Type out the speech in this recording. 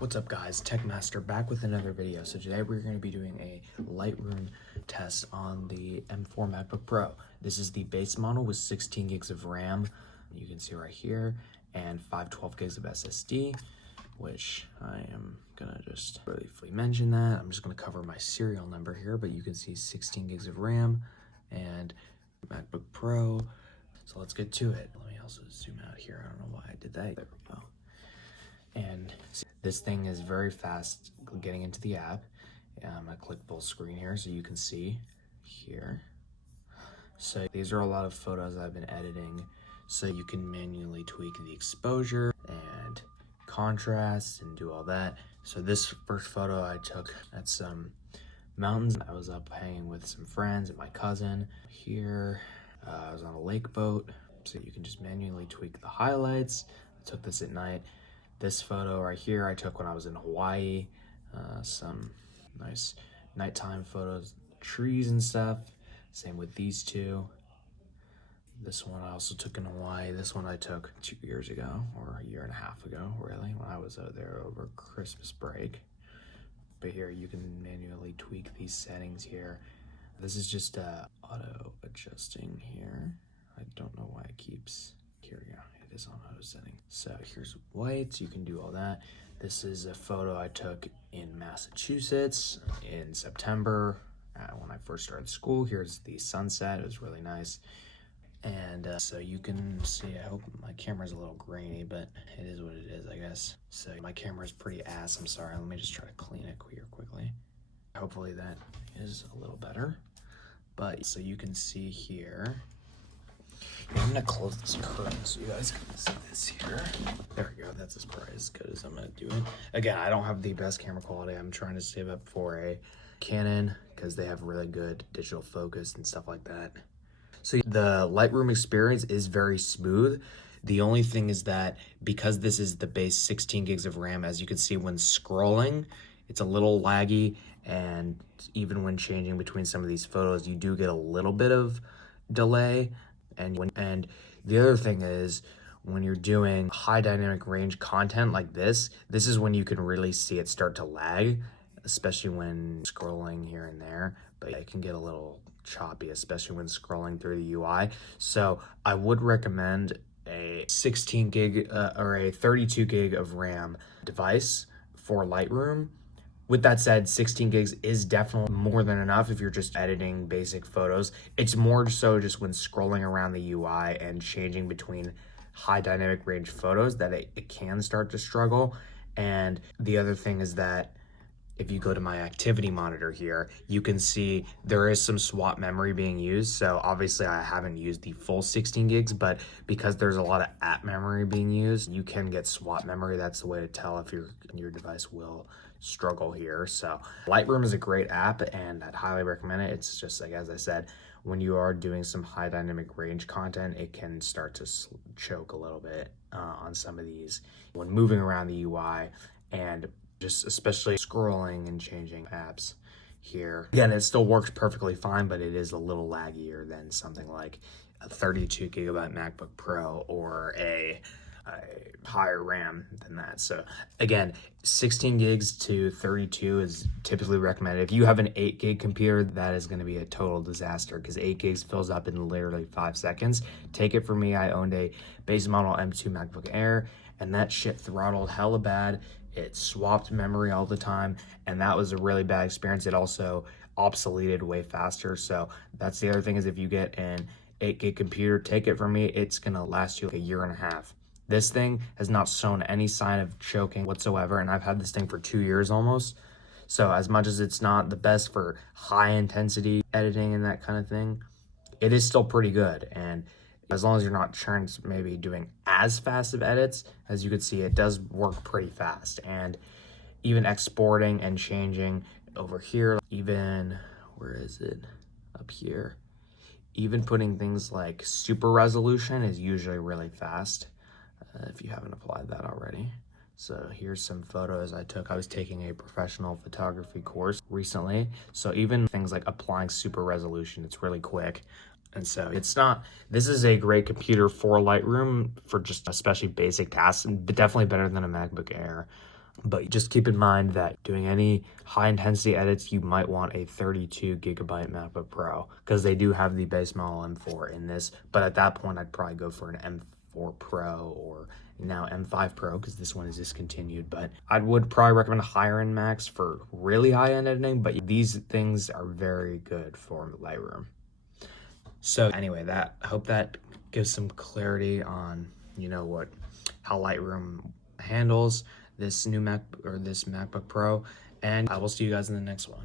What's up guys, Techmaster back with another video. So today we're going to be doing a Lightroom test on the M4 MacBook Pro. This is the base model with 16 gigs of RAM, you can see right here, and 512 gigs of SSD, which I am going to just briefly mention that. I'm just going to cover my serial number here, but you can see 16 gigs of RAM and MacBook Pro. So let's get to it. Let me also zoom out here. I don't know why I did that. There we go. And this thing is very fast getting into the app. I'm gonna click full screen here so you can see here. So these are a lot of photos I've been editing, so you can manually tweak the exposure and contrast and do all that. So this first photo I took at some mountains. I was up hanging with some friends and my cousin. Here I was on a lake boat, so you can just manually tweak the highlights. I took this at night. This photo right here I took when I was in Hawaii. Some nice nighttime photos, trees and stuff. Same with these two. This one I also took in Hawaii. This one I took 2 years ago, or a year and a half ago, really, when I was out there over Christmas break. But here you can manually tweak these settings here. This is just auto adjusting here. I don't know why it keeps, here we go. It is on auto setting. So here's whites, you can do all that. This is a photo I took in Massachusetts in September when I first started school. Here's the sunset, it was really nice. And so you can see, I hope my camera's a little grainy, but it is what it is, I guess. So my camera's pretty ass, I'm sorry. Let me just try to clean it here quickly. Hopefully that is a little better. But so you can see here, I'm gonna close this curtain so you guys can see this here. There we go, that's as good as I'm gonna do it. Again, I don't have the best camera quality. I'm trying to save up for a Canon because they have really good digital focus and stuff like that. So the Lightroom experience is very smooth. The only thing is that because this is the base 16 gigs of RAM, as you can see when scrolling, it's a little laggy, and even when changing between some of these photos, you do get a little bit of delay. And the other thing is, when you're doing high dynamic range content like this is when you can really see it start to lag, especially when scrolling here and there. But it can get a little choppy, especially when scrolling through the UI. So I would recommend a 16 gig or a 32 gig of RAM device for Lightroom. With that said, 16 gigs is definitely more than enough if you're just editing basic photos. It's more so just when scrolling around the UI and changing between high dynamic range photos that it can start to struggle. And the other thing is that if you go to my activity monitor here, you can see there is some swap memory being used. So obviously I haven't used the full 16 gigs, but because there's a lot of app memory being used, you can get swap memory. That's the way to tell if your device will struggle here. So Lightroom is a great app and I'd highly recommend it. It's just like, as I said, when you are doing some high dynamic range content, it can start to choke a little bit on some of these when moving around the UI and just especially scrolling and changing apps here. Again, it still works perfectly fine, but it is a little laggier than something like a 32 gigabyte MacBook Pro or a higher RAM than that. So again, 16 gigs to 32 is typically recommended. If you have an 8 gig computer, that is going to be a total disaster because 8 gigs fills up in literally 5 seconds. Take it from me, I owned a base model M2 MacBook Air and that shit throttled hella bad. It swapped memory all the time, and that was a really bad experience. It also obsoleted way faster. So that's the other thing, is if you get an 8 gig computer, take it from me, it's gonna last you like a year and a half. This thing has not shown any sign of choking whatsoever, and I've had this thing for 2 years almost. So as much as it's not the best for high intensity editing and that kind of thing, it is still pretty good. And as long as you're not maybe doing as fast of edits, as you can see, it does work pretty fast. And even exporting and changing over here, even, where is it? Up here. Even putting things like super resolution is usually really fast, if you haven't applied that already. So here's some photos I took. I was taking a professional photography course recently. So even things like applying super resolution, it's really quick. And so this is a great computer for Lightroom for just especially basic tasks, but definitely better than a MacBook Air. But just keep in mind that doing any high intensity edits, you might want a 32 gigabyte MacBook Pro, because they do have the base model M4 in this. But at that point, I'd probably go for an M4 Pro or now M5 Pro, because this one is discontinued. But I would probably recommend higher end Macs for really high end editing, but these things are very good for Lightroom. So anyway, I hope that gives some clarity on, how Lightroom handles this new Mac or this MacBook Pro, and I will see you guys in the next one.